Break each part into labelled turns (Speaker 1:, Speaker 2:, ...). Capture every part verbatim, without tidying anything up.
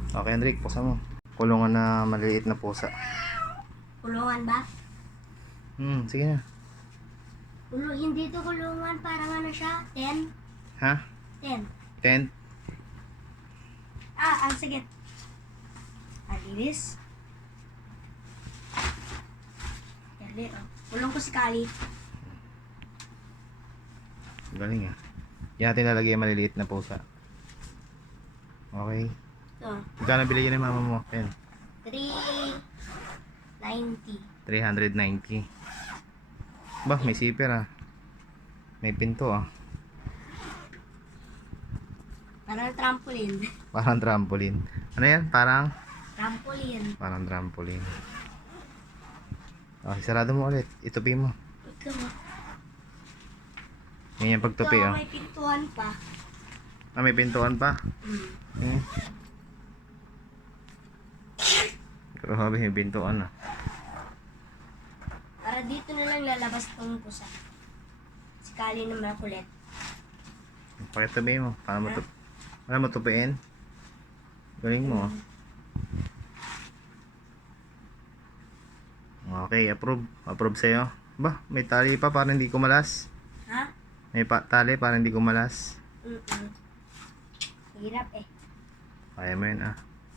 Speaker 1: Okay, Hendrik, buksan mo. Kulungan na maliliit na pusa.
Speaker 2: Kulungan ba?
Speaker 1: Hmm, sige na.
Speaker 2: Kulung, hindi to kulungan. Parang ano siya? ten?
Speaker 1: Ha?
Speaker 2: ten.
Speaker 1: Tent?
Speaker 2: Ah, ah, sige. Alilis. Dali, oh. Kulong ko si Kali.
Speaker 1: Galing ah. Yan natin lalagay yung maliliit na pusa. Okay.
Speaker 2: Ito.
Speaker 1: Magkano bili yun ng mama mo? Yan.
Speaker 2: three ninety.
Speaker 1: three ninety. Bah, may zipper ah. May pinto ah.
Speaker 2: Parang trampoline.
Speaker 1: Parang trampoline. Ano yan? Parang?
Speaker 2: Trampoline.
Speaker 1: Parang trampoline. Okay, sarado mo ulit. Itupi mo.
Speaker 2: Ito.
Speaker 1: Yan yung pagtupi
Speaker 2: Ito,
Speaker 1: oh.
Speaker 2: may pintuan pa.
Speaker 1: Ah, may pintuan pa.
Speaker 2: Hmm.
Speaker 1: Hmm. Grabe, may pintuan ah.
Speaker 2: Para dito na lang lalabas tong pusa. Si Kali naman kulit.
Speaker 1: Pakitupi mo. Paano mo tup Paano mo tupiin? Galing mo ah. Okay, approve. Approve sa'yo. Ba, may tali pa para hindi kumalas.
Speaker 2: Ha?
Speaker 1: May pa tali para hindi kumalas.
Speaker 2: Mm-mm. Hirap eh.
Speaker 1: Kaya mo yun ah.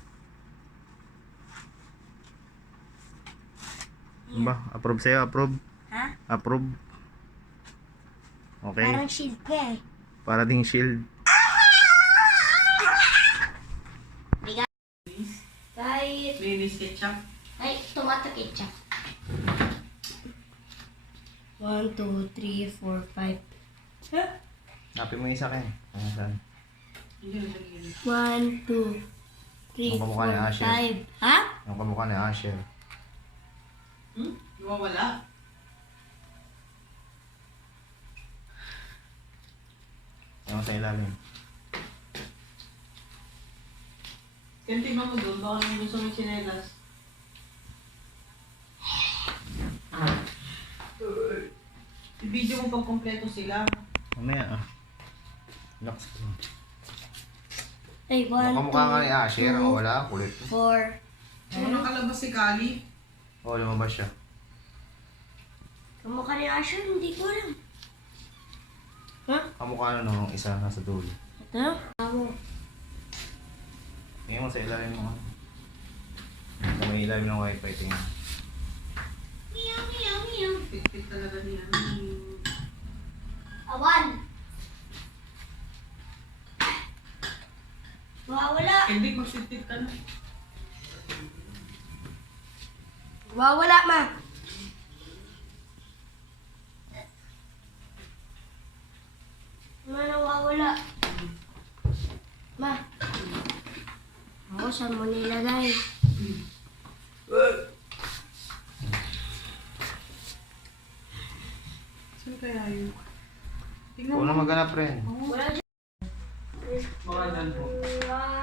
Speaker 1: Ba, approve sa'yo, approve.
Speaker 2: Ha?
Speaker 1: Approve. Okay.
Speaker 2: Parang shield ka eh.
Speaker 1: Para ding shield.
Speaker 2: Bigat. Kahit...
Speaker 3: Linis ketchup.
Speaker 2: Ay, tomato ketchup. one, two, three, four, five.
Speaker 1: Napin mo isa kayo. Ano saan?
Speaker 2: one, two, three,
Speaker 1: Ang kamukha
Speaker 2: four,
Speaker 1: ni Asher.
Speaker 2: five. Ha?
Speaker 1: Yung kamukha ni Asher.
Speaker 3: Hmm? Iwawala?
Speaker 1: Yung sa ilalim.
Speaker 3: Kaya tingnan mo doon, baka may gusto mong chinelas. I-video mo pag kompleto sila.
Speaker 1: Mamaya ah. Relax ko.
Speaker 2: Ay, one,
Speaker 1: Yung kamukha nga ni
Speaker 2: two,
Speaker 1: Asher. Oh, wala. Kulit.
Speaker 2: four.
Speaker 3: Ano nakalabas si Kali?
Speaker 1: Oh, lumabas siya.
Speaker 2: Kamukha ni Asher, hindi ko alam. Ha?
Speaker 1: Kamukha na nung isa nasa dulo.
Speaker 2: Ito? Amo.
Speaker 1: Tingnan mo sa ilalim mo. Sa may ilalim ng wifi. Tingnan.
Speaker 2: Meow, meow, meow.
Speaker 3: Pit-pit talaga niya.
Speaker 2: Awan. Wawala.
Speaker 3: Hindi, mag-sit-sit ka na.
Speaker 2: Wawala, ma. Ma, nawawala. Ma. Ako, saan mo nilagay?
Speaker 3: Saan kaya yun? Tingnan
Speaker 1: Huwag
Speaker 3: mo.
Speaker 1: na maghanap rin.
Speaker 2: Wala dyan.
Speaker 3: Baka dyan po.
Speaker 2: Wala.